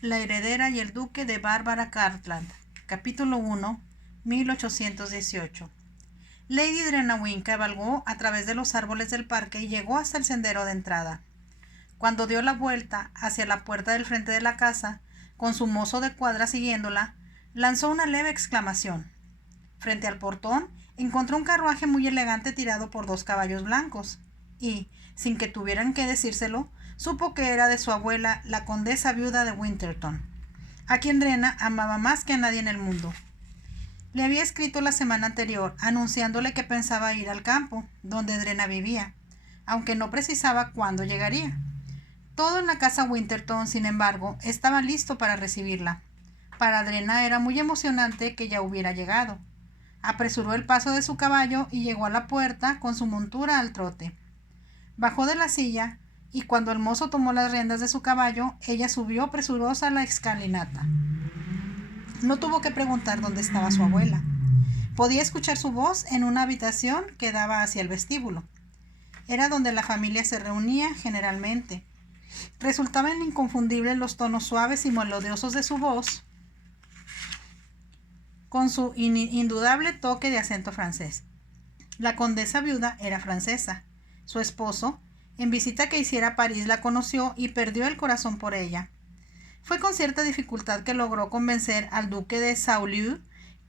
La heredera y el duque de Bárbara Cartland. Capítulo 1, 1818. Lady Drenawin cabalgó a través de los árboles del parque y llegó hasta el sendero de entrada. Cuando dio la vuelta hacia la puerta del frente de la casa, con su mozo de cuadra siguiéndola, lanzó una leve exclamación. Frente al portón, encontró un carruaje muy elegante tirado por 2 caballos blancos, y, sin que tuvieran que decírselo, supo que era de su abuela, la condesa viuda de Winterton, a quien Drena amaba más que a nadie en el mundo. Le había escrito la semana anterior, anunciándole que pensaba ir al campo, donde Drena vivía, aunque no precisaba cuándo llegaría. Todo en la casa Winterton, sin embargo, estaba listo para recibirla. Para Drena era muy emocionante que ya hubiera llegado. Apresuró el paso de su caballo y llegó a la puerta con su montura al trote. Bajó de la silla y cuando el mozo tomó las riendas de su caballo, ella subió presurosa la escalinata. No tuvo que preguntar dónde estaba su abuela. Podía escuchar su voz en una habitación que daba hacia el vestíbulo. Era donde la familia se reunía generalmente. Resultaban inconfundibles los tonos suaves y melodiosos de su voz, con su indudable toque de acento francés. La condesa viuda era francesa. Su esposo, en visita que hiciera a París, la conoció y perdió el corazón por ella. Fue con cierta dificultad que logró convencer al duque de Saulieu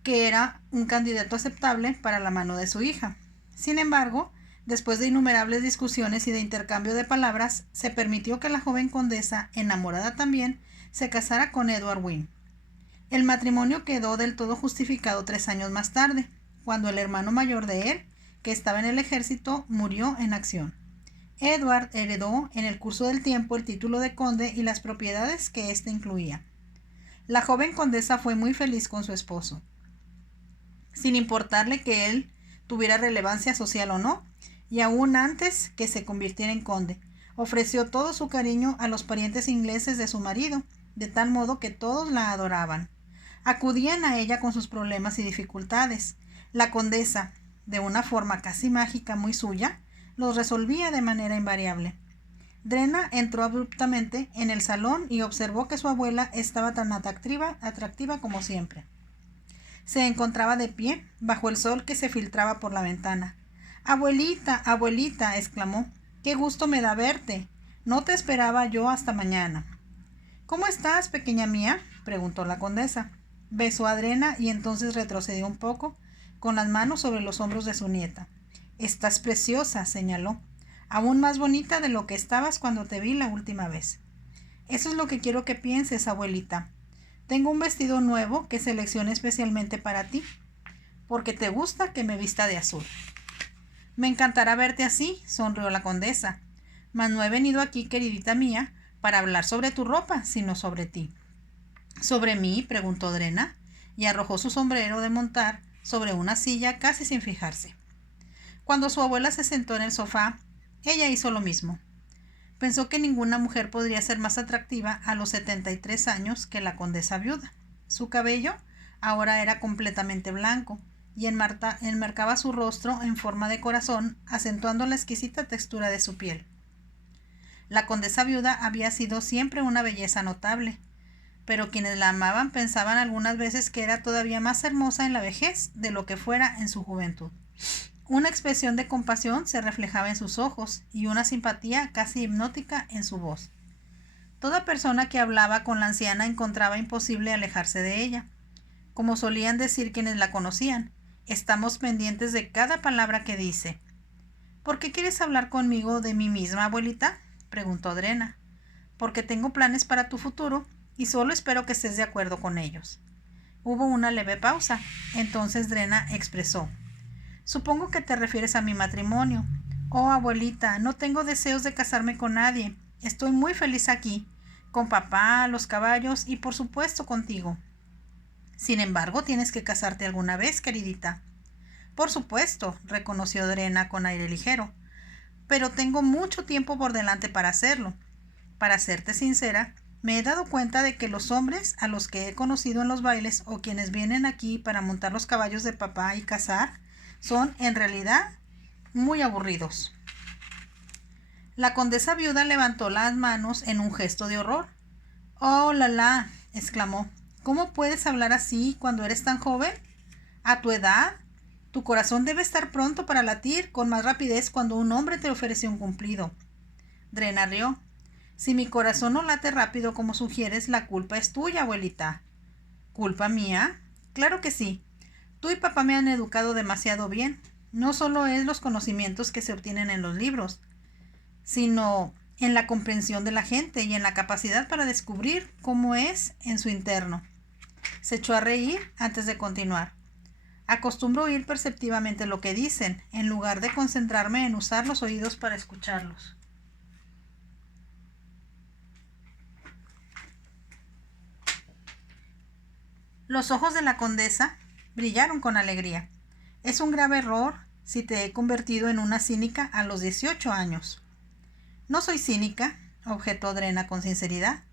que era un candidato aceptable para la mano de su hija. Sin embargo, después de innumerables discusiones y de intercambio de palabras, se permitió que la joven condesa, enamorada también, se casara con Edward Wynne. El matrimonio quedó del todo justificado 3 años más tarde, cuando el hermano mayor de él, que estaba en el ejército, murió en acción. Edward heredó en el curso del tiempo el título de conde y las propiedades que éste incluía. La joven condesa fue muy feliz con su esposo. Sin importarle que él tuviera relevancia social o no, y aún antes que se convirtiera en conde, ofreció todo su cariño a los parientes ingleses de su marido, de tal modo que todos la adoraban. Acudían a ella con sus problemas y dificultades. La condesa, de una forma casi mágica muy suya, los resolvía de manera invariable. Drena entró abruptamente en el salón y observó que su abuela estaba tan atractiva como siempre. Se encontraba de pie, bajo el sol que se filtraba por la ventana. «Abuelita, abuelita», exclamó, «qué gusto me da verte. No te esperaba yo hasta mañana». «¿Cómo estás, pequeña mía?», preguntó la condesa. Besó a Drena y entonces retrocedió un poco, con las manos sobre los hombros de su nieta. «Estás preciosa», señaló, «aún más bonita de lo que estabas cuando te vi la última vez». «Eso es lo que quiero que pienses, abuelita. Tengo un vestido nuevo que seleccioné especialmente para ti, porque te gusta que me vista de azul». «Me encantará verte así», sonrió la condesa, «mas no he venido aquí, queridita mía, para hablar sobre tu ropa, sino sobre ti». «¿Sobre mí?», preguntó Drena, y arrojó su sombrero de montar sobre una silla casi sin fijarse. Cuando su abuela se sentó en el sofá, ella hizo lo mismo. Pensó que ninguna mujer podría ser más atractiva a los 73 años que la condesa viuda. Su cabello ahora era completamente blanco y enmarcaba su rostro en forma de corazón, acentuando la exquisita textura de su piel. La condesa viuda había sido siempre una belleza notable, pero quienes la amaban pensaban algunas veces que era todavía más hermosa en la vejez de lo que fuera en su juventud. Una expresión de compasión se reflejaba en sus ojos y una simpatía casi hipnótica en su voz. Toda persona que hablaba con la anciana encontraba imposible alejarse de ella. Como solían decir quienes la conocían, estamos pendientes de cada palabra que dice. «¿Por qué quieres hablar conmigo de mí misma, abuelita?», preguntó Drena. «Porque tengo planes para tu futuro y solo espero que estés de acuerdo con ellos». Hubo una leve pausa. Entonces Drena expresó: «Supongo que te refieres a mi matrimonio». «Oh, abuelita, no tengo deseos de casarme con nadie. Estoy muy feliz aquí, con papá, los caballos y por supuesto contigo». «Sin embargo, tienes que casarte alguna vez, queridita». «Por supuesto», reconoció Drena con aire ligero, «pero tengo mucho tiempo por delante para hacerlo. Para serte sincera, me he dado cuenta de que los hombres a los que he conocido en los bailes o quienes vienen aquí para montar los caballos de papá y cazar son, en realidad, muy aburridos». La condesa viuda levantó las manos en un gesto de horror. Oh, la, exclamó. ¿Cómo puedes hablar así cuando eres tan joven? ¿A tu edad? Tu corazón debe estar pronto para latir con más rapidez cuando un hombre te ofrece un cumplido. Drena rió. Si mi corazón no late rápido como sugieres, la culpa es tuya, abuelita. ¿Culpa mía? Claro que sí. Tú y papá me han educado demasiado bien. No solo es los conocimientos que se obtienen en los libros, sino en la comprensión de la gente y en la capacidad para descubrir cómo es en su interno. Se echó a reír antes de continuar. Acostumbro oír perceptivamente lo que dicen, en lugar de concentrarme en usar los oídos para escucharlos. Los ojos de la condesa brillaron con alegría. Es un grave error si te he convertido en una cínica a los 18 años. No soy cínica, objetó Drena con sinceridad,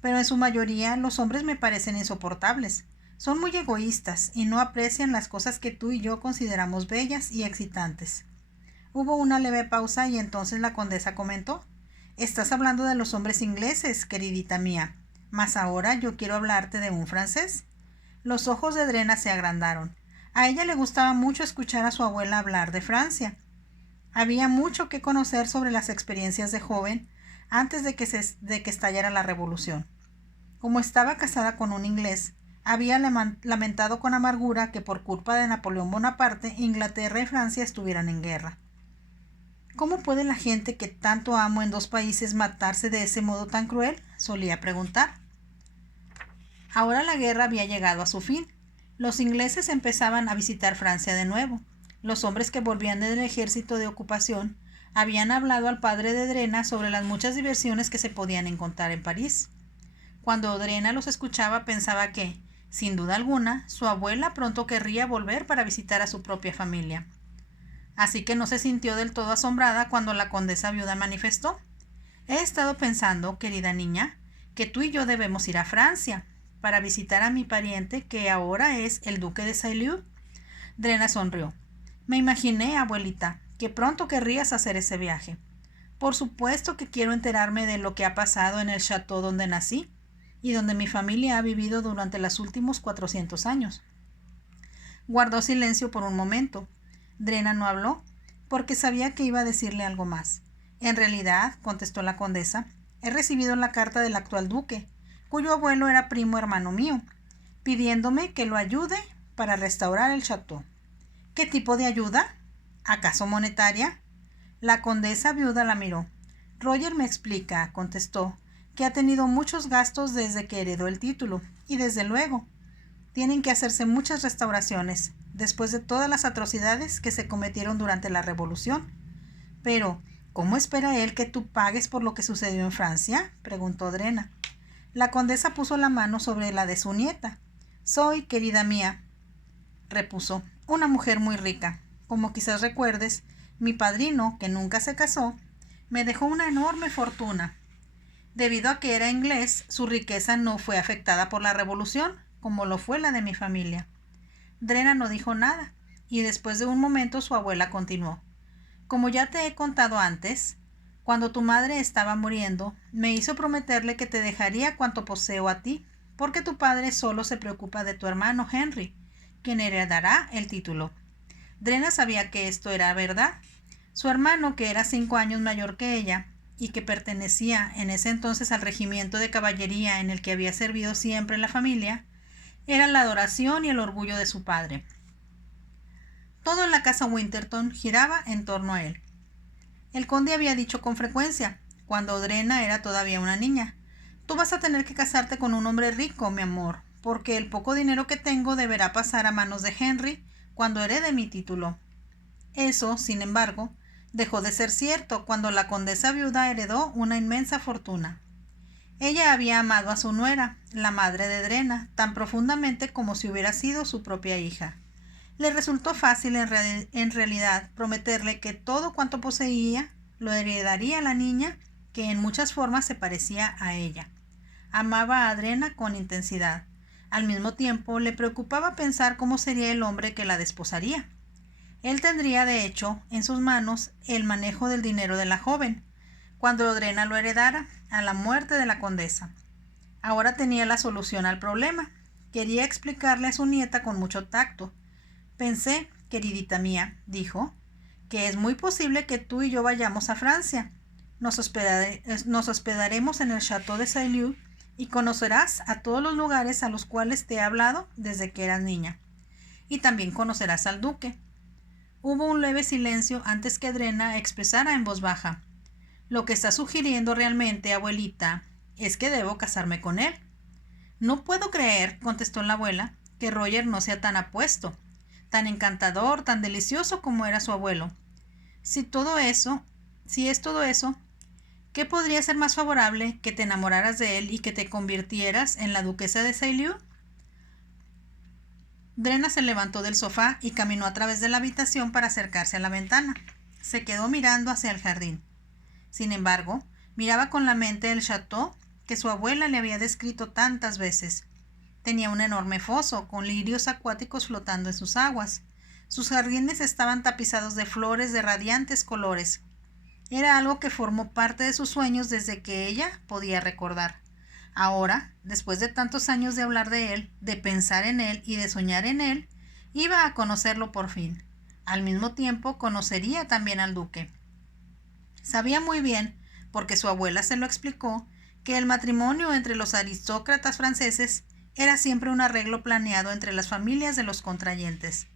pero en su mayoría los hombres me parecen insoportables. Son muy egoístas y no aprecian las cosas que tú y yo consideramos bellas y excitantes. Hubo una leve pausa y entonces la condesa comentó: Estás hablando de los hombres ingleses, queridita mía, mas ahora yo quiero hablarte de un francés. Los ojos de Drena se agrandaron. A ella le gustaba mucho escuchar a su abuela hablar de Francia. Había mucho que conocer sobre las experiencias de joven antes de que estallara la revolución. Como estaba casada con un inglés, había lamentado con amargura que por culpa de Napoleón Bonaparte Inglaterra y Francia estuvieran en guerra. ¿Cómo puede la gente que tanto amo en dos países matarse de ese modo tan cruel?, solía preguntar. Ahora la guerra había llegado a su fin. Los ingleses empezaban a visitar Francia de nuevo. Los hombres que volvían del ejército de ocupación habían hablado al padre de Drena sobre las muchas diversiones que se podían encontrar en París. Cuando Drena los escuchaba pensaba que, sin duda alguna, su abuela pronto querría volver para visitar a su propia familia. Así que no se sintió del todo asombrada cuando la condesa viuda manifestó: He estado pensando, querida niña, que tú y yo debemos ir a Francia para visitar a mi pariente que ahora es el duque de Saint-Lô. Drena sonrió. Me imaginé, abuelita, que pronto querrías hacer ese viaje. Por supuesto que quiero enterarme de lo que ha pasado en el château donde nací y donde mi familia ha vivido durante los últimos 400 años. Guardó silencio por un momento. Drena no habló, porque sabía que iba a decirle algo más. En realidad, contestó la condesa, he recibido la carta del actual duque, cuyo abuelo era primo hermano mío, pidiéndome que lo ayude para restaurar el château. ¿Qué tipo de ayuda? ¿Acaso monetaria? La condesa viuda la miró. Roger me explica, contestó, que ha tenido muchos gastos desde que heredó el título, y desde luego, tienen que hacerse muchas restauraciones, después de todas las atrocidades que se cometieron durante la Revolución. Pero, ¿cómo espera él que tú pagues por lo que sucedió en Francia?, preguntó Drena. La condesa puso la mano sobre la de su nieta. Soy, querida mía, repuso, una mujer muy rica. Como quizás recuerdes, mi padrino, que nunca se casó, me dejó una enorme fortuna. Debido a que era inglés, su riqueza no fue afectada por la revolución, como lo fue la de mi familia. Drena no dijo nada, y después de un momento su abuela continuó. Como ya te he contado antes, cuando tu madre estaba muriendo, me hizo prometerle que te dejaría cuanto poseo a ti, porque tu padre solo se preocupa de tu hermano Henry, quien heredará el título. Drena sabía que esto era verdad. Su hermano, que era 5 años mayor que ella, y que pertenecía en ese entonces al regimiento de caballería en el que había servido siempre la familia, era la adoración y el orgullo de su padre. Todo en la casa Winterton giraba en torno a él. El conde había dicho con frecuencia, cuando Drena era todavía una niña: Tú vas a tener que casarte con un hombre rico, mi amor, porque el poco dinero que tengo deberá pasar a manos de Henry cuando herede mi título. Eso, sin embargo, dejó de ser cierto cuando la condesa viuda heredó una inmensa fortuna. Ella había amado a su nuera, la madre de Drena, tan profundamente como si hubiera sido su propia hija. Le resultó fácil en realidad prometerle que todo cuanto poseía lo heredaría a la niña, que en muchas formas se parecía a ella. Amaba a Drena con intensidad. Al mismo tiempo le preocupaba pensar cómo sería el hombre que la desposaría. Él tendría, de hecho, en sus manos el manejo del dinero de la joven, cuando Drena lo heredara, a la muerte de la condesa. Ahora tenía la solución al problema. Quería explicarle a su nieta con mucho tacto. Pensé, queridita mía, dijo, que es muy posible que tú y yo vayamos a Francia. Nos hospedaremos en el Château de Saint-Leu y conocerás a todos los lugares a los cuales te he hablado desde que eras niña. Y también conocerás al duque. Hubo un leve silencio antes que Drena expresara en voz baja: lo que está sugiriendo realmente, abuelita, es que debo casarme con él. No puedo creer, contestó la abuela, que Roger no sea tan apuesto, tan encantador, tan delicioso como era su abuelo. Si es todo eso, ¿qué podría ser más favorable que te enamoraras de él y que te convirtieras en la duquesa de Saint-Leu? Drena se levantó del sofá y caminó a través de la habitación para acercarse a la ventana. Se quedó mirando hacia el jardín. Sin embargo, miraba con la mente el château que su abuela le había descrito tantas veces. Tenía un enorme foso, con lirios acuáticos flotando en sus aguas. Sus jardines estaban tapizados de flores de radiantes colores. Era algo que formó parte de sus sueños desde que ella podía recordar. Ahora, después de tantos años de hablar de él, de pensar en él y de soñar en él, iba a conocerlo por fin. Al mismo tiempo, conocería también al duque. Sabía muy bien, porque su abuela se lo explicó, que el matrimonio entre los aristócratas franceses era siempre un arreglo planeado entre las familias de los contrayentes.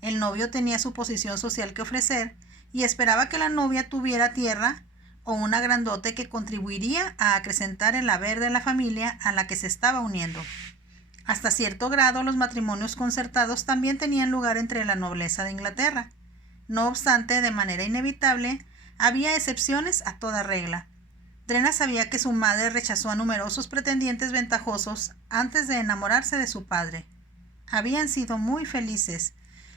El novio tenía su posición social que ofrecer y esperaba que la novia tuviera tierra o una grandote que contribuiría a acrecentar el haber de la familia a la que se estaba uniendo. Hasta cierto grado, los matrimonios concertados también tenían lugar entre la nobleza de Inglaterra. No obstante, de manera inevitable, había excepciones a toda regla. Drena sabía que su madre rechazó a numerosos pretendientes ventajosos antes de enamorarse de su padre. Habían sido muy felices.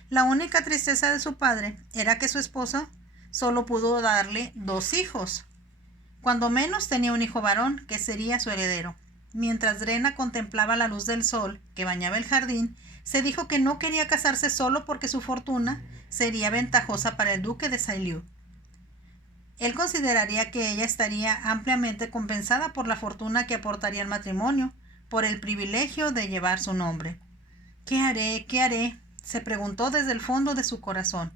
La única tristeza de su padre era que su esposa solo pudo darle 2 hijos. Cuando menos tenía un hijo varón, que sería su heredero. Mientras Drena contemplaba la luz del sol que bañaba el jardín, se dijo que no quería casarse solo porque su fortuna sería ventajosa para el duque de Saint-Leu. Él consideraría que ella estaría ampliamente compensada por la fortuna que aportaría el matrimonio, por el privilegio de llevar su nombre. ¿Qué haré? ¿Qué haré?, se preguntó desde el fondo de su corazón.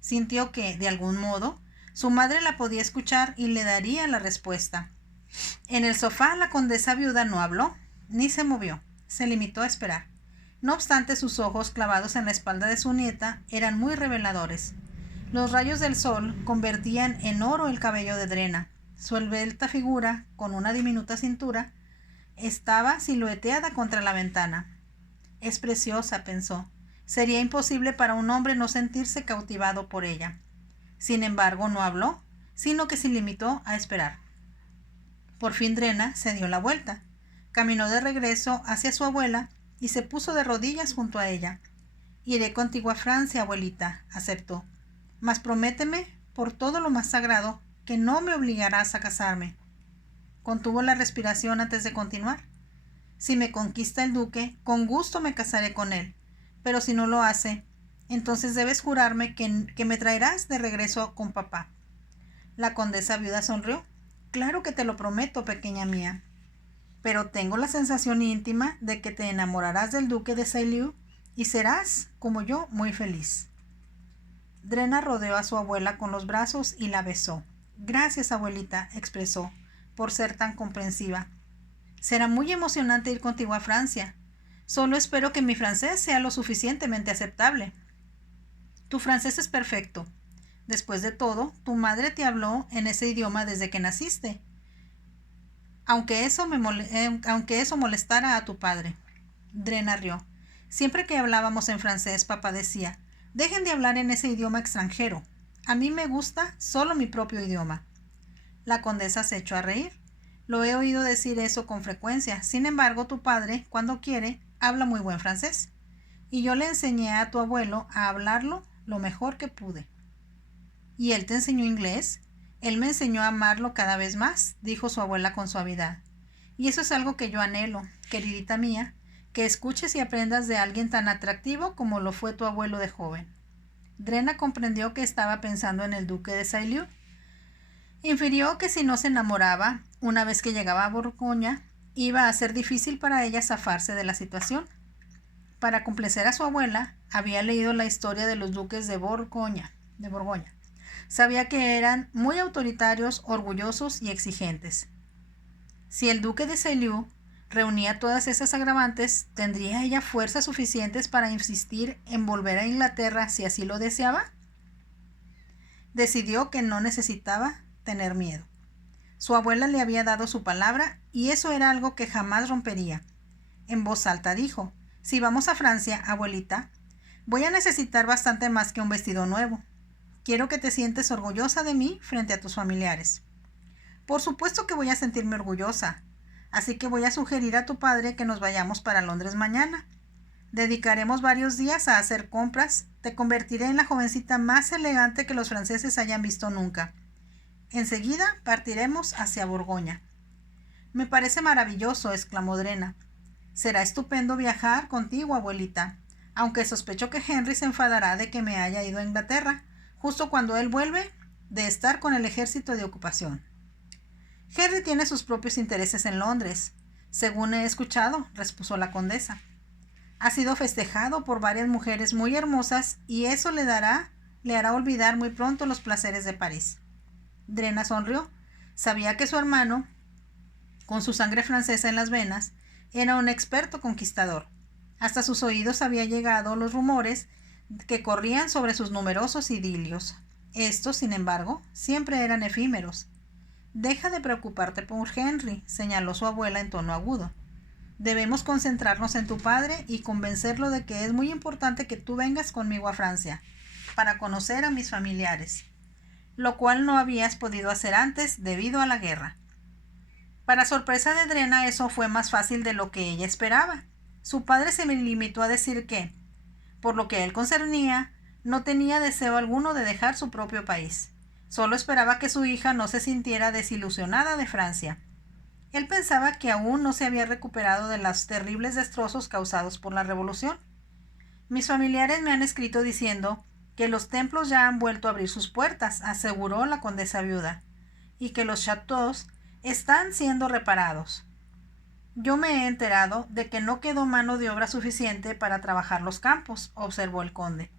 Sintió que, de algún modo, su madre la podía escuchar y le daría la respuesta. En el sofá la condesa viuda no habló, ni se movió. Se limitó a esperar. No obstante, sus ojos, clavados en la espalda de su nieta, eran muy reveladores. Los rayos del sol convertían en oro el cabello de Drena. Su esbelta figura, con una diminuta cintura, estaba silueteada contra la ventana. Es preciosa, pensó. Sería imposible para un hombre no sentirse cautivado por ella. Sin embargo, no habló, sino que se limitó a esperar. Por fin Drena se dio la vuelta. Caminó de regreso hacia su abuela y se puso de rodillas junto a ella. «Iré contigo a Francia, abuelita», aceptó. «Mas prométeme, por todo lo más sagrado, que no me obligarás a casarme». Contuvo la respiración antes de continuar. «Si me conquista el duque, con gusto me casaré con él. Pero si no lo hace, entonces debes jurarme que me traerás de regreso con papá». La condesa viuda sonrió. «Claro que te lo prometo, pequeña mía. Pero tengo la sensación íntima de que te enamorarás del duque de Saint-Leu y serás, como yo, muy feliz». Drena rodeó a su abuela con los brazos y la besó. «Gracias, abuelita», expresó, «por ser tan comprensiva. Será muy emocionante ir contigo a Francia. Solo espero que mi francés sea lo suficientemente aceptable». «Tu francés es perfecto. Después de todo, tu madre te habló en ese idioma desde que naciste. Aunque eso molestara a tu padre». Drena rió. «Siempre que hablábamos en francés, papá decía: dejen de hablar en ese idioma extranjero. A mí me gusta solo mi propio idioma». La condesa se echó a reír. «Lo he oído decir eso con frecuencia. Sin embargo, tu padre, cuando quiere, habla muy buen francés. Y yo le enseñé a tu abuelo a hablarlo lo mejor que pude». «¿Y él te enseñó inglés?» «Él me enseñó a amarlo cada vez más», dijo su abuela con suavidad. «Y eso es algo que yo anhelo, queridita mía, que escuches y aprendas de alguien tan atractivo como lo fue tu abuelo de joven». Drena comprendió que estaba pensando en el duque de Saint-Leu. Infirió que si no se enamoraba, una vez que llegaba a Borgoña, iba a ser difícil para ella zafarse de la situación. Para complacer a su abuela, había leído la historia de los duques de Borgoña. Sabía que eran muy autoritarios, orgullosos y exigentes. Si el duque de Sailly reunía todas esas agravantes, ¿tendría ella fuerzas suficientes para insistir en volver a Inglaterra si así lo deseaba? Decidió que no necesitaba tener miedo. Su abuela le había dado su palabra y eso era algo que jamás rompería. En voz alta dijo: «Si vamos a Francia, abuelita, voy a necesitar bastante más que un vestido nuevo. Quiero que te sientes orgullosa de mí frente a tus familiares». «Por supuesto que voy a sentirme orgullosa. Así que voy a sugerir a tu padre que nos vayamos para Londres mañana. Dedicaremos varios días a hacer compras. Te convertiré en la jovencita más elegante que los franceses hayan visto nunca. Enseguida partiremos hacia Borgoña». «Me parece maravilloso», exclamó Drena. «Será estupendo viajar contigo, abuelita, aunque sospecho que Henry se enfadará de que me haya ido a Inglaterra, justo cuando él vuelve de estar con el ejército de ocupación». «Henry tiene sus propios intereses en Londres, según he escuchado», repuso la condesa. «Ha sido festejado por varias mujeres muy hermosas y eso le hará olvidar muy pronto los placeres de París». Drena sonrió. Sabía que su hermano, con su sangre francesa en las venas, era un experto conquistador. Hasta sus oídos había llegado los rumores que corrían sobre sus numerosos idilios. Estos, sin embargo, siempre eran efímeros. «Deja de preocuparte por Henry», señaló su abuela en tono agudo. «Debemos concentrarnos en tu padre y convencerlo de que es muy importante que tú vengas conmigo a Francia para conocer a mis familiares, lo cual no habías podido hacer antes debido a la guerra». Para sorpresa de Drena, eso fue más fácil de lo que ella esperaba. Su padre se limitó a decir que, por lo que él concernía, no tenía deseo alguno de dejar su propio país. Solo esperaba que su hija no se sintiera desilusionada de Francia. Él pensaba que aún no se había recuperado de los terribles destrozos causados por la revolución. «Mis familiares me han escrito diciendo que los templos ya han vuelto a abrir sus puertas», aseguró la condesa viuda, «y que los châteaux están siendo reparados. Yo me he enterado de que no quedó mano de obra suficiente para trabajar los campos», observó el conde.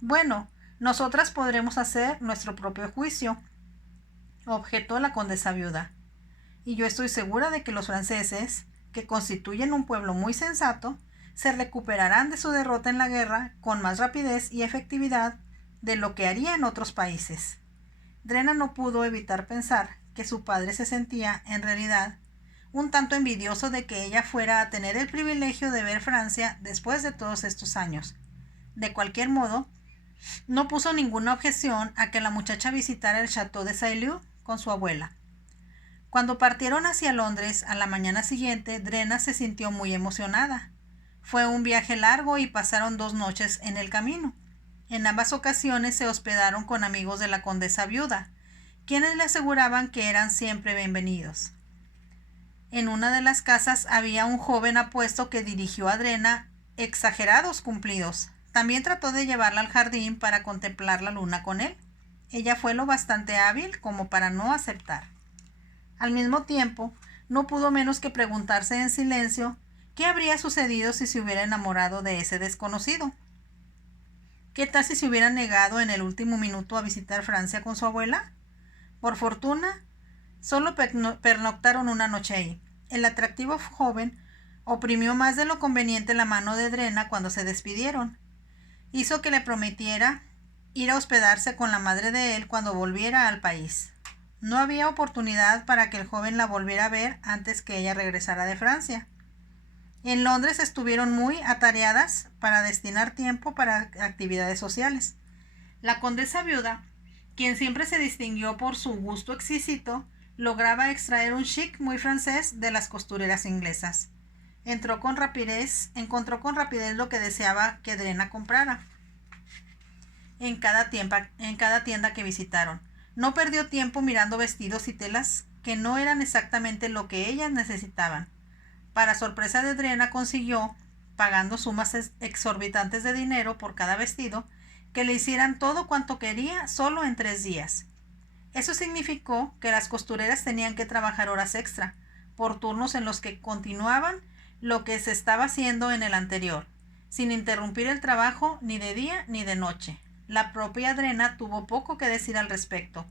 «Bueno, nosotras podremos hacer nuestro propio juicio», objetó la condesa viuda. «Y yo estoy segura de que los franceses, que constituyen un pueblo muy sensato, se recuperarán de su derrota en la guerra con más rapidez y efectividad de lo que haría en otros países». Drena no pudo evitar pensar que su padre se sentía, en realidad, un tanto envidioso de que ella fuera a tener el privilegio de ver Francia después de todos estos años. De cualquier modo, no puso ninguna objeción a que la muchacha visitara el Château de Sailly con su abuela. Cuando partieron hacia Londres a la mañana siguiente, Drena se sintió muy emocionada. Fue un viaje largo y pasaron 2 noches en el camino. En ambas ocasiones se hospedaron con amigos de la condesa viuda, quienes le aseguraban que eran siempre bienvenidos. En una de las casas había un joven apuesto que dirigió a Drena exagerados cumplidos. También trató de llevarla al jardín para contemplar la luna con él. Ella fue lo bastante hábil como para no aceptar. Al mismo tiempo, no pudo menos que preguntarse en silencio qué habría sucedido si se hubiera enamorado de ese desconocido. ¿Qué tal si se hubiera negado en el último minuto a visitar Francia con su abuela? Por fortuna, solo pernoctaron una noche ahí. El atractivo joven oprimió más de lo conveniente la mano de Drena cuando se despidieron. Hizo que le prometiera ir a hospedarse con la madre de él cuando volviera al país. No había oportunidad para que el joven la volviera a ver antes que ella regresara de Francia. En Londres estuvieron muy atareadas para destinar tiempo para actividades sociales. La condesa viuda, quien siempre se distinguió por su gusto exquisito, lograba extraer un chic muy francés de las costureras inglesas. Encontró con rapidez lo que deseaba que Drena comprara en cada tienda que visitaron. No perdió tiempo mirando vestidos y telas que no eran exactamente lo que ellas necesitaban. Para sorpresa de Drena, consiguió, pagando sumas exorbitantes de dinero por cada vestido, que le hicieran todo cuanto quería solo en 3 días. Eso significó que las costureras tenían que trabajar horas extra, por turnos en los que continuaban lo que se estaba haciendo en el anterior, sin interrumpir el trabajo ni de día ni de noche. La propia Drena tuvo poco que decir al respecto.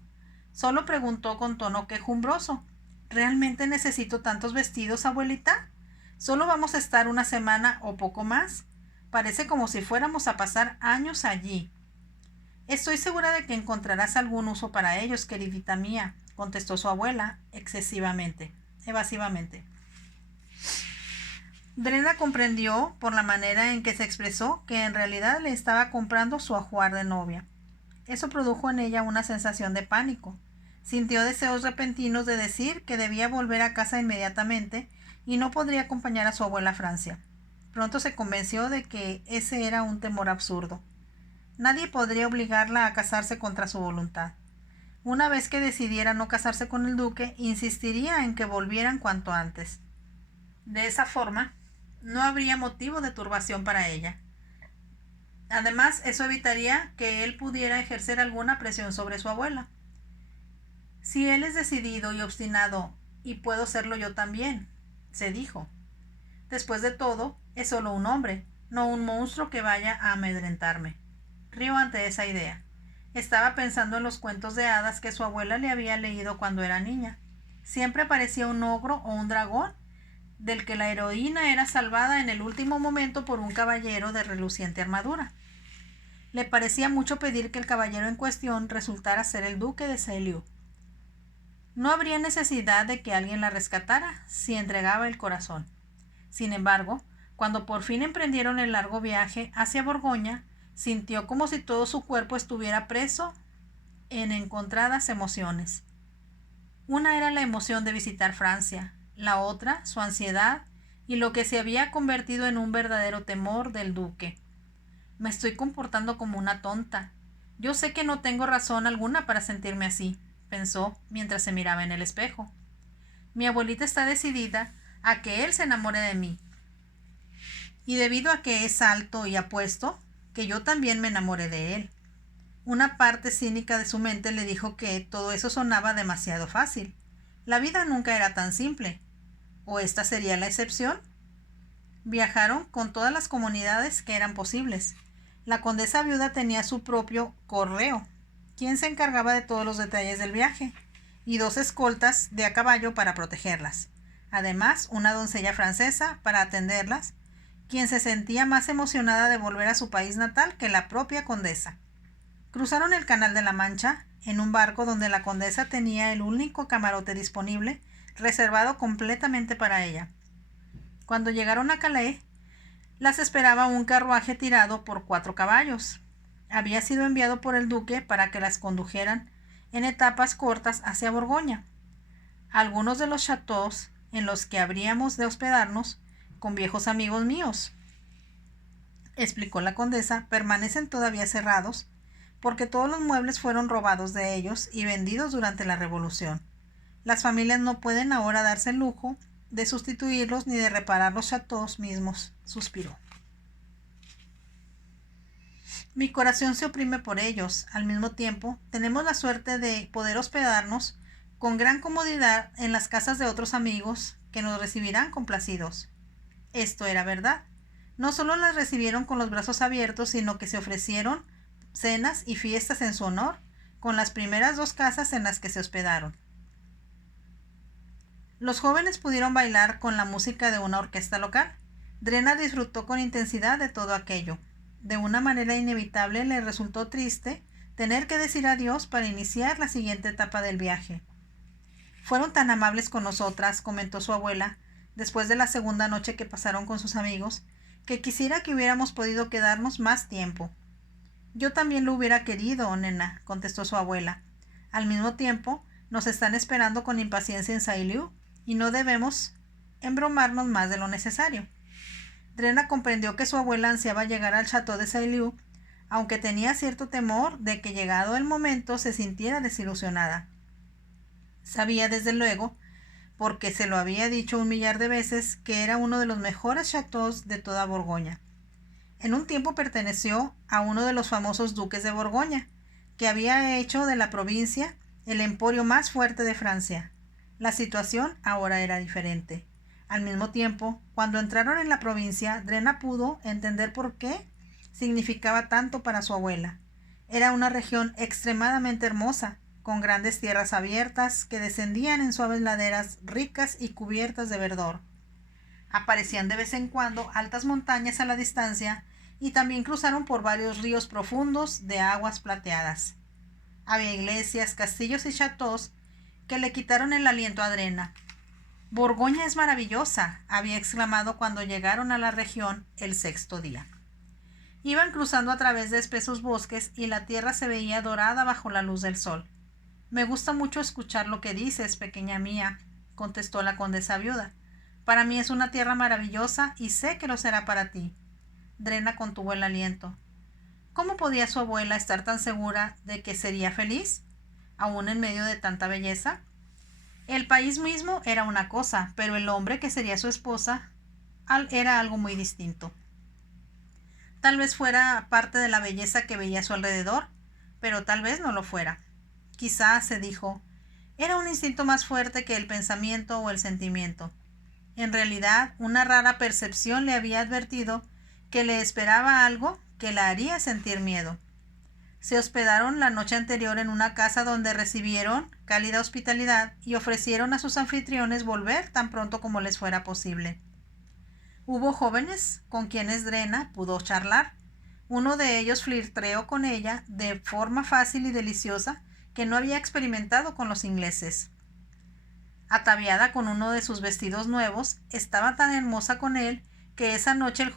Solo preguntó con tono quejumbroso: ¿realmente necesito tantos vestidos, abuelita? ¿Solo vamos a estar una semana o poco más? Parece como si fuéramos a pasar años allí. Estoy segura de que encontrarás algún uso para ellos, queridita mía, contestó su abuela evasivamente. Drena comprendió, por la manera en que se expresó, que en realidad le estaba comprando su ajuar de novia. Eso produjo en ella una sensación de pánico. Sintió deseos repentinos de decir que debía volver a casa inmediatamente y no podría acompañar a su abuela a Francia. Pronto se convenció de que ese era un temor absurdo. Nadie podría obligarla a casarse contra su voluntad. Una vez que decidiera no casarse con el duque, insistiría en que volvieran cuanto antes. De esa forma, no habría motivo de turbación para ella. Además, eso evitaría que él pudiera ejercer alguna presión sobre su abuela. Si él es decidido y obstinado, y puedo serlo yo también, se dijo. Después de todo, es solo un hombre, no un monstruo que vaya a amedrentarme. Rió ante esa idea. Estaba pensando en los cuentos de hadas que su abuela le había leído cuando era niña. Siempre aparecía un ogro o un dragón, del que la heroína era salvada en el último momento por un caballero de reluciente armadura. Le parecía mucho pedir que el caballero en cuestión resultara ser el duque de Sailly. No habría necesidad de que alguien la rescatara si entregaba el corazón. Sin embargo, cuando por fin emprendieron el largo viaje hacia Borgoña, sintió como si todo su cuerpo estuviera preso en encontradas emociones. Una era la emoción de visitar Francia, la otra su ansiedad y lo que se había convertido en un verdadero temor del duque. Me estoy comportando como una tonta. Yo sé que no tengo razón alguna para sentirme así, pensó mientras se miraba en el espejo. Mi abuelita está decidida a que él se enamore de mí. Y debido a que es alto y apuesto, que yo también me enamoré de él. Una parte cínica de su mente le dijo que todo eso sonaba demasiado fácil. La vida nunca era tan simple. ¿O esta sería la excepción? Viajaron con todas las comunidades que eran posibles. La condesa viuda tenía su propio correo, quien se encargaba de todos los detalles del viaje, y 2 escoltas de a caballo para protegerlas. Además, una doncella francesa para atenderlas, quien se sentía más emocionada de volver a su país natal que la propia condesa. Cruzaron el Canal de la Mancha en un barco donde la condesa tenía el único camarote disponible, reservado completamente para ella. Cuando llegaron a Calais, las esperaba un carruaje tirado por 4 caballos. Había sido enviado por el duque para que las condujeran en etapas cortas hacia Borgoña. Algunos de los châteaux en los que habríamos de hospedarnos con viejos amigos míos, explicó la condesa, permanecen todavía cerrados porque todos los muebles fueron robados de ellos y vendidos durante la Revolución. Las familias no pueden ahora darse el lujo de sustituirlos ni de reparar los châteaux mismos, suspiró. Mi corazón se oprime por ellos. Al mismo tiempo, tenemos la suerte de poder hospedarnos con gran comodidad en las casas de otros amigos que nos recibirán complacidos. Esto era verdad. No solo las recibieron con los brazos abiertos, sino que se ofrecieron cenas y fiestas en su honor con las primeras 2 casas en las que se hospedaron. Los jóvenes pudieron bailar con la música de una orquesta local. Drena disfrutó con intensidad de todo aquello. De una manera inevitable le resultó triste tener que decir adiós para iniciar la siguiente etapa del viaje. Fueron tan amables con nosotras, comentó su abuela, después de la segunda noche que pasaron con sus amigos, que quisiera que hubiéramos podido quedarnos más tiempo. Yo también lo hubiera querido, nena, contestó su abuela. Al mismo tiempo, nos están esperando con impaciencia en Sailly y no debemos embromarnos más de lo necesario. Drena comprendió que su abuela ansiaba llegar al château de Sailly, aunque tenía cierto temor de que llegado el momento se sintiera desilusionada. Sabía desde luego, porque se lo había dicho 1 millar de veces, que era uno de los mejores châteaux de toda Borgoña. En un tiempo perteneció a uno de los famosos duques de Borgoña, que había hecho de la provincia el emporio más fuerte de Francia. La situación ahora era diferente. Al mismo tiempo, cuando entraron en la provincia, Drena pudo entender por qué significaba tanto para su abuela. Era una región extremadamente hermosa, con grandes tierras abiertas que descendían en suaves laderas ricas y cubiertas de verdor. Aparecían de vez en cuando altas montañas a la distancia y también cruzaron por varios ríos profundos de aguas plateadas. Había iglesias, castillos y chateaux que le quitaron el aliento a Drena. «Borgoña es maravillosa», había exclamado cuando llegaron a la región el sexto día. Iban cruzando a través de espesos bosques y la tierra se veía dorada bajo la luz del sol. «Me gusta mucho escuchar lo que dices, pequeña mía», contestó la condesa viuda. «Para mí es una tierra maravillosa y sé que lo será para ti». Drena contuvo el aliento. ¿Cómo podía su abuela estar tan segura de que sería feliz, aún en medio de tanta belleza? El país mismo era una cosa, pero el hombre que sería su esposa era algo muy distinto. Tal vez fuera parte de la belleza que veía a su alrededor, pero tal vez no lo fuera. Quizá, se dijo, era un instinto más fuerte que el pensamiento o el sentimiento. En realidad, una rara percepción le había advertido que le esperaba algo que la haría sentir miedo. Se hospedaron la noche anterior en una casa donde recibieron cálida hospitalidad y ofrecieron a sus anfitriones volver tan pronto como les fuera posible. Hubo jóvenes con quienes Drena pudo charlar. Uno de ellos flirteó con ella de forma fácil y deliciosa que no había experimentado con los ingleses. Ataviada con uno de sus vestidos nuevos, estaba tan hermosa con él que esa noche el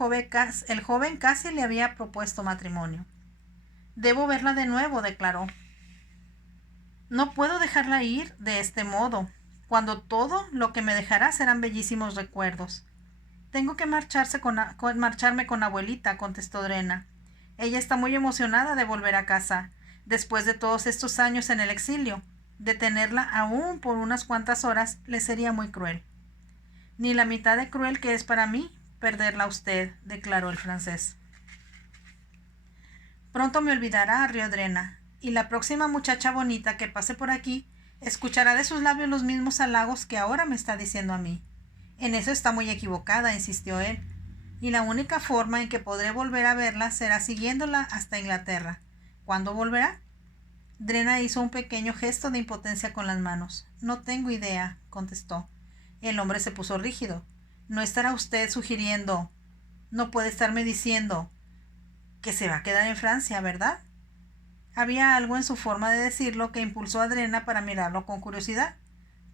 joven casi le había propuesto matrimonio. «Debo verla de nuevo», declaró. «No puedo dejarla ir de este modo, cuando todo lo que me dejará serán bellísimos recuerdos». «Tengo que marcharme con abuelita», contestó Drena. «Ella está muy emocionada de volver a casa, después de todos estos años en el exilio. Detenerla aún por unas cuantas horas le sería muy cruel». «Ni la mitad de cruel que es para mí perderla a usted», declaró el francés. «Pronto me olvidará», rió Drena, «y la próxima muchacha bonita que pase por aquí escuchará de sus labios los mismos halagos que ahora me está diciendo a mí». «En eso está muy equivocada», insistió él, «y la única forma en que podré volver a verla será siguiéndola hasta Inglaterra». «¿Cuándo volverá?». Drena hizo un pequeño gesto de impotencia con las manos. «No tengo idea», contestó. El hombre se puso rígido. «No estará usted sugiriendo, no puede estarme diciendo que se va a quedar en Francia, ¿verdad?». Había algo en su forma de decirlo que impulsó a Drena para mirarlo con curiosidad.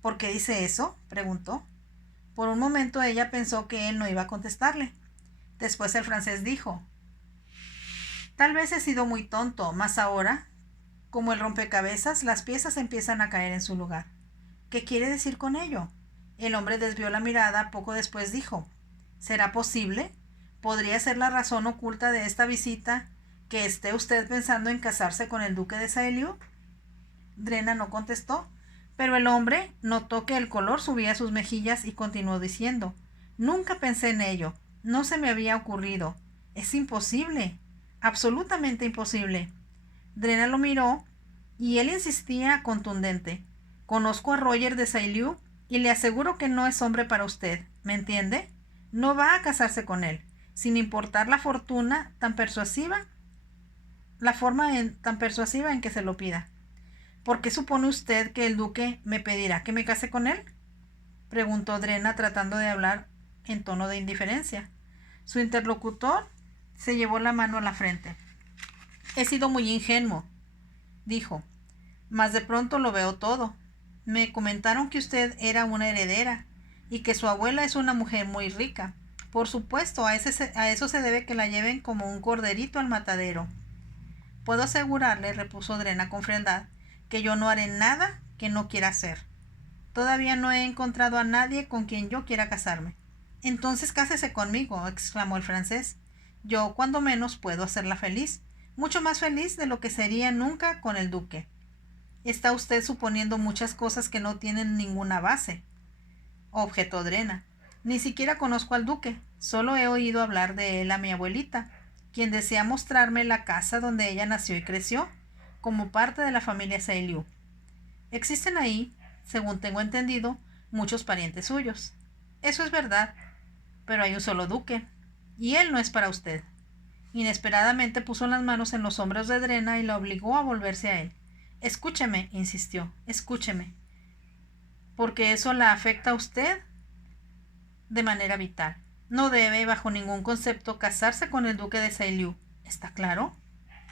«¿Por qué dice eso?», preguntó. Por un momento ella pensó que él no iba a contestarle. Después el francés dijo: «Tal vez he sido muy tonto, mas ahora, como el rompecabezas, las piezas empiezan a caer en su lugar». «¿Qué quiere decir con ello?». El hombre desvió la mirada. Poco después dijo: «¿Será posible? ¿Podría ser la razón oculta de esta visita que esté usted pensando en casarse con el duque de Sailly?». Drena no contestó, pero el hombre notó que el color subía a sus mejillas y continuó diciendo: «Nunca pensé en ello. No se me había ocurrido. Es imposible. Absolutamente imposible». Drena lo miró y él insistía contundente: «Conozco a Roger de Sailly y le aseguro que no es hombre para usted. ¿Me entiende? No va a casarse con él, sin importar la forma tan persuasiva en que se lo pida». «¿Por qué supone usted que el duque me pedirá que me case con él?», preguntó Drena, tratando de hablar en tono de indiferencia. Su interlocutor se llevó la mano a la frente. «He sido muy ingenuo», dijo, «mas de pronto lo veo todo. Me comentaron que usted era una heredera y que su abuela es una mujer muy rica. Por supuesto, a eso se debe que la lleven como un corderito al matadero». «Puedo asegurarle», repuso Drena con frialdad, «que yo no haré nada que no quiera hacer. Todavía no he encontrado a nadie con quien yo quiera casarme». «Entonces cásese conmigo», exclamó el francés. «Yo, cuando menos, puedo hacerla feliz, mucho más feliz de lo que sería nunca con el duque». «Está usted suponiendo muchas cosas que no tienen ninguna base», objetó Drena. «Ni siquiera conozco al duque. Solo he oído hablar de él a mi abuelita, quien desea mostrarme la casa donde ella nació y creció, como parte de la familia Sailly. Existen ahí según tengo entendido, muchos parientes suyos. Eso es verdad, pero hay un solo duque, y él no es para usted. Inesperadamente puso las manos en los hombros de Drena y la obligó a volverse a él. Escúcheme, insistió, escúcheme, porque eso la afecta a usted de manera vital. No debe, bajo ningún concepto, casarse con el duque de Sailly. ¿Está claro?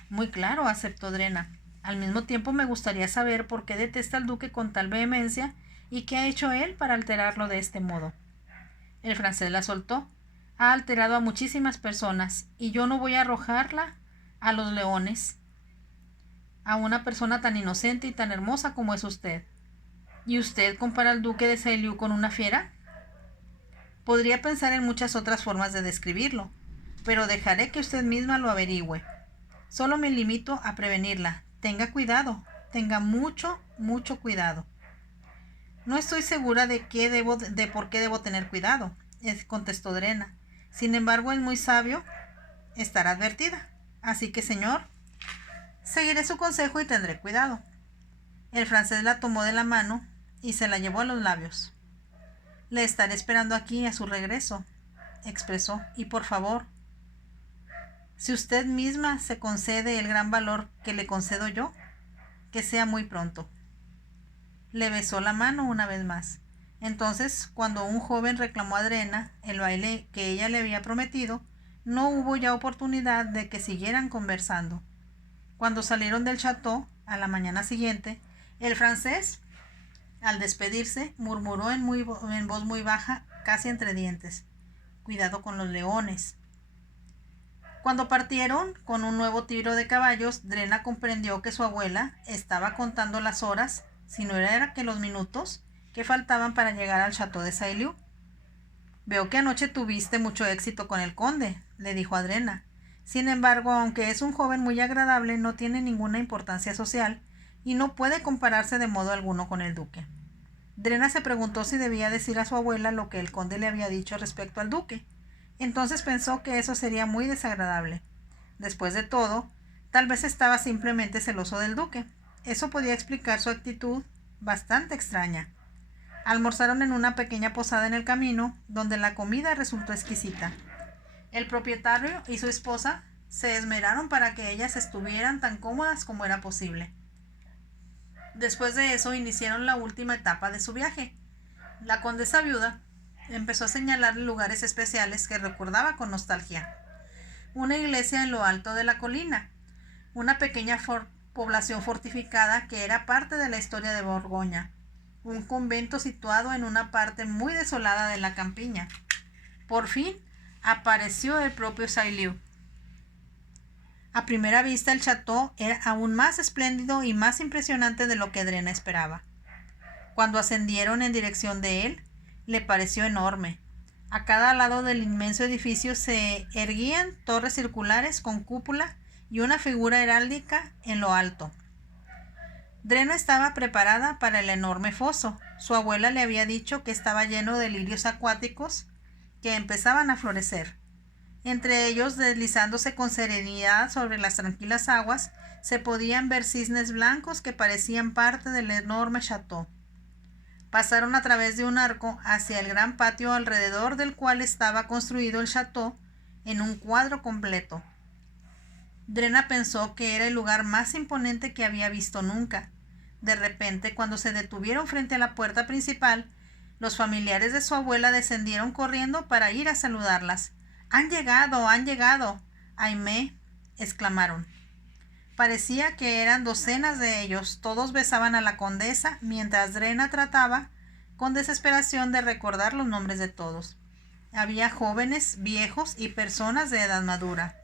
Muy claro, aceptó Drena. Al mismo tiempo me gustaría saber por qué detesta al duque con tal vehemencia y qué ha hecho él para alterarlo de este modo. El francés la soltó. Ha alterado a muchísimas personas y yo no voy a arrojarla a los leones, a una persona tan inocente y tan hermosa como es usted. ¿Y usted compara al duque de Sailly con una fiera? Podría pensar en muchas otras formas de describirlo, pero dejaré que usted misma lo averigüe. Solo me limito a prevenirla. Tenga cuidado, tenga mucho, mucho cuidado. No estoy segura de por qué debo tener cuidado, contestó Drena. Sin embargo, es muy sabio estar advertida. Así que, señor, seguiré su consejo y tendré cuidado. El francés la tomó de la mano y se la llevó a los labios. Le estaré esperando aquí a su regreso, expresó, y por favor, si usted misma se concede el gran valor que le concedo yo, que sea muy pronto. Le besó la mano una vez más. Entonces, cuando un joven reclamó a Drena el baile que ella le había prometido, no hubo ya oportunidad de que siguieran conversando. Cuando salieron del chateau, a la mañana siguiente, el francés, al despedirse, murmuró en voz muy baja, casi entre dientes: «Cuidado con los leones». Cuando partieron con un nuevo tiro de caballos, Drena comprendió que su abuela estaba contando las horas, si no era que los minutos, que faltaban para llegar al chateau de Sailly. «Veo que anoche tuviste mucho éxito con el conde», le dijo a Drena. «Sin embargo, aunque es un joven muy agradable, no tiene ninguna importancia social y no puede compararse de modo alguno con el duque». Drena se preguntó si debía decir a su abuela lo que el conde le había dicho respecto al duque. Entonces pensó que eso sería muy desagradable. Después de todo, tal vez estaba simplemente celoso del duque. Eso podía explicar su actitud bastante extraña. Almorzaron en una pequeña posada en el camino, donde la comida resultó exquisita. El propietario y su esposa se esmeraron para que ellas estuvieran tan cómodas como era posible. Después de eso iniciaron la última etapa de su viaje. La condesa viuda empezó a señalar lugares especiales que recordaba con nostalgia. Una iglesia en lo alto de la colina, una pequeña población fortificada que era parte de la historia de Borgoña, un convento situado en una parte muy desolada de la campiña. Por fin apareció el propio Sailly. A primera vista el chateau era aún más espléndido y más impresionante de lo que Drena esperaba. Cuando ascendieron en dirección de él, le pareció enorme. A cada lado del inmenso edificio se erguían torres circulares con cúpula y una figura heráldica en lo alto. Drena estaba preparada para el enorme foso. Su abuela le había dicho que estaba lleno de lirios acuáticos que empezaban a florecer. Entre ellos, deslizándose con serenidad sobre las tranquilas aguas, se podían ver cisnes blancos que parecían parte del enorme chateau. Pasaron a través de un arco hacia el gran patio alrededor del cual estaba construido el chateau en un cuadro completo. Drena pensó que era el lugar más imponente que había visto nunca. De repente, cuando se detuvieron frente a la puerta principal, los familiares de su abuela descendieron corriendo para ir a saludarlas. «¡Han llegado! ¡Han llegado!», «Aimé», exclamaron. Parecía que eran docenas de ellos. Todos besaban a la condesa, mientras Drena trataba con desesperación de recordar los nombres de todos. Había jóvenes, viejos y personas de edad madura.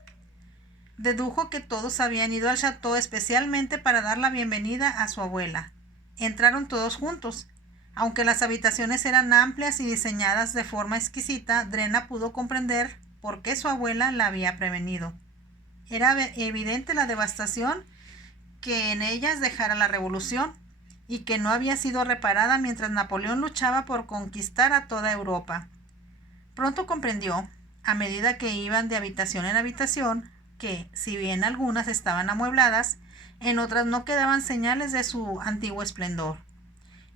Dedujo que todos habían ido al chateau especialmente para dar la bienvenida a su abuela. Entraron todos juntos. Aunque las habitaciones eran amplias y diseñadas de forma exquisita, Drena pudo comprender por qué su abuela la había prevenido. Era evidente la devastación que en ellas dejara la revolución y que no había sido reparada mientras Napoleón luchaba por conquistar a toda Europa. Pronto comprendió, a medida que iban de habitación en habitación, que, si bien algunas estaban amuebladas, en otras no quedaban señales de su antiguo esplendor.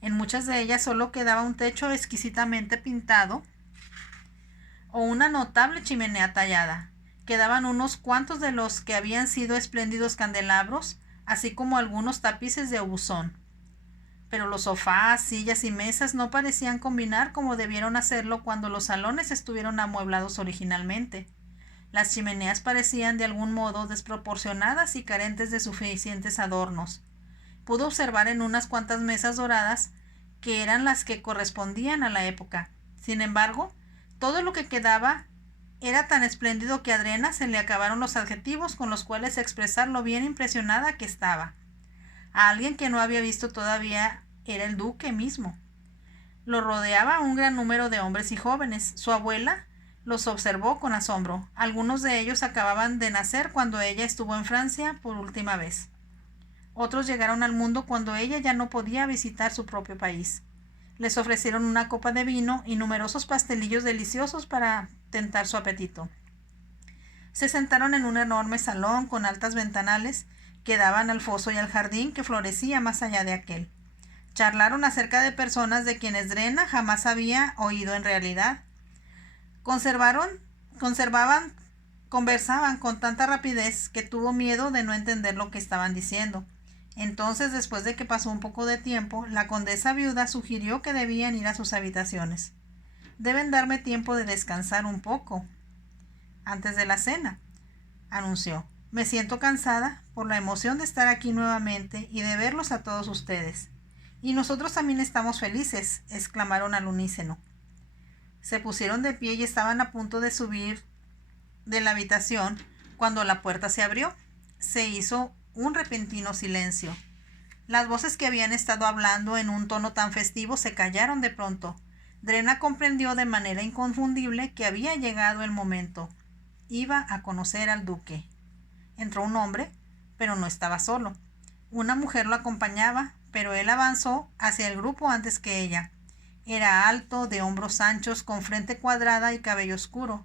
En muchas de ellas solo quedaba un techo exquisitamente pintado o una notable chimenea tallada. Quedaban unos cuantos de los que habían sido espléndidos candelabros, así como algunos tapices de buzón. Pero los sofás, sillas y mesas no parecían combinar como debieron hacerlo cuando los salones estuvieron amueblados originalmente. Las chimeneas parecían de algún modo desproporcionadas y carentes de suficientes adornos. Pudo observar en unas cuantas mesas doradas que eran las que correspondían a la época. Sin embargo, todo lo que quedaba era tan espléndido que a Drena se le acabaron los adjetivos con los cuales expresar lo bien impresionada que estaba. A alguien que no había visto todavía era el duque mismo. Lo rodeaba un gran número de hombres y jóvenes. Su abuela los observó con asombro. Algunos de ellos acababan de nacer cuando ella estuvo en Francia por última vez. Otros llegaron al mundo cuando ella ya no podía visitar su propio país. Les ofrecieron una copa de vino y numerosos pastelillos deliciosos para tentar su apetito. Se sentaron en un enorme salón con altas ventanales que daban al foso y al jardín que florecía más allá de aquel. Charlaron acerca de personas de quienes Drena jamás había oído en realidad. Conversaban con tanta rapidez que tuvo miedo de no entender lo que estaban diciendo. Entonces, después de que pasó un poco de tiempo, la condesa viuda sugirió que debían ir a sus habitaciones. Deben darme tiempo de descansar un poco antes de la cena, anunció. Me siento cansada por la emoción de estar aquí nuevamente y de verlos a todos ustedes. Y nosotros también estamos felices, exclamaron al unísono. Se pusieron de pie y estaban a punto de subir de la habitación cuando la puerta se abrió. Se hizo un repentino silencio. Las voces que habían estado hablando en un tono tan festivo se callaron de pronto. Drena comprendió de manera inconfundible que había llegado el momento. Iba a conocer al duque. Entró un hombre, pero no estaba solo. Una mujer lo acompañaba, pero él avanzó hacia el grupo antes que ella. Era alto, de hombros anchos, con frente cuadrada y cabello oscuro.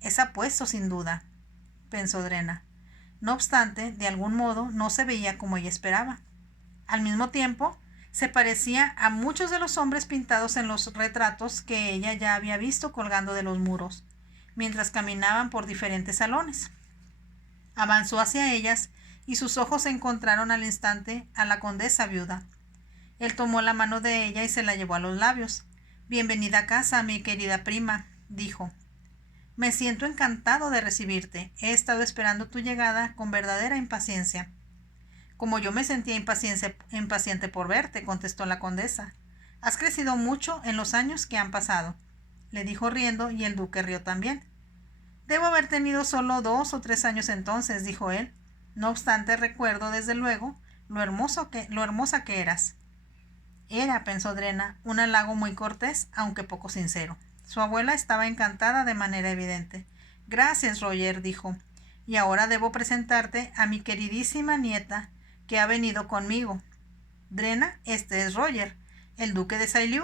Es apuesto, sin duda, pensó Drena. No obstante, de algún modo no se veía como ella esperaba. Al mismo tiempo, se parecía a muchos de los hombres pintados en los retratos que ella ya había visto colgando de los muros, mientras caminaban por diferentes salones. Avanzó hacia ellas y sus ojos encontraron al instante a la condesa viuda. Él tomó la mano de ella y se la llevó a los labios. Bienvenida a casa, mi querida prima, dijo. Me siento encantado de recibirte. He estado esperando tu llegada con verdadera impaciencia. Como yo me sentía impaciente por verte, contestó la condesa. Has crecido mucho en los años que han pasado, le dijo riendo, y el duque rió también. Debo haber tenido solo 2 o 3 años entonces, dijo él. No obstante, recuerdo desde luego lo hermosa que eras. Era, pensó Drena, un halago muy cortés, aunque poco sincero. Su abuela estaba encantada de manera evidente. Gracias, Roger, dijo. Y ahora debo presentarte a mi queridísima nieta, que ha venido conmigo. Drena, este es Roger, el duque de Sailly,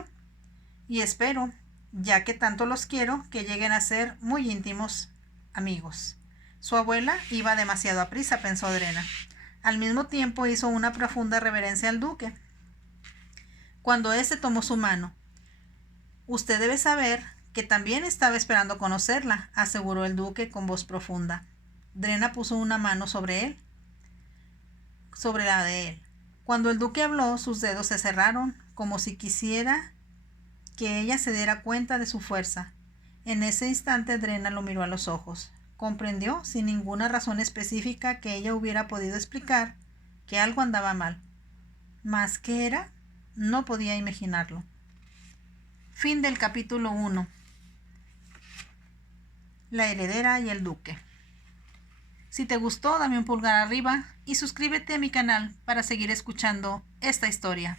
y espero, ya que tanto los quiero, que lleguen a ser muy íntimos amigos. Su abuela iba demasiado aprisa, pensó Drena. Al mismo tiempo hizo una profunda reverencia al duque. Cuando éste tomó su mano. Usted debe saber que también estaba esperando conocerla, aseguró el duque con voz profunda. Drena puso una mano sobre la de él. Cuando el duque habló, sus dedos se cerraron, como si quisiera que ella se diera cuenta de su fuerza. En ese instante Drena lo miró a los ojos. Comprendió, sin ninguna razón específica que ella hubiera podido explicar, que algo andaba mal. ¿Mas qué era? No podía imaginarlo. Fin del capítulo 1. La heredera y el duque. Si te gustó, dame un pulgar arriba y suscríbete a mi canal para seguir escuchando esta historia.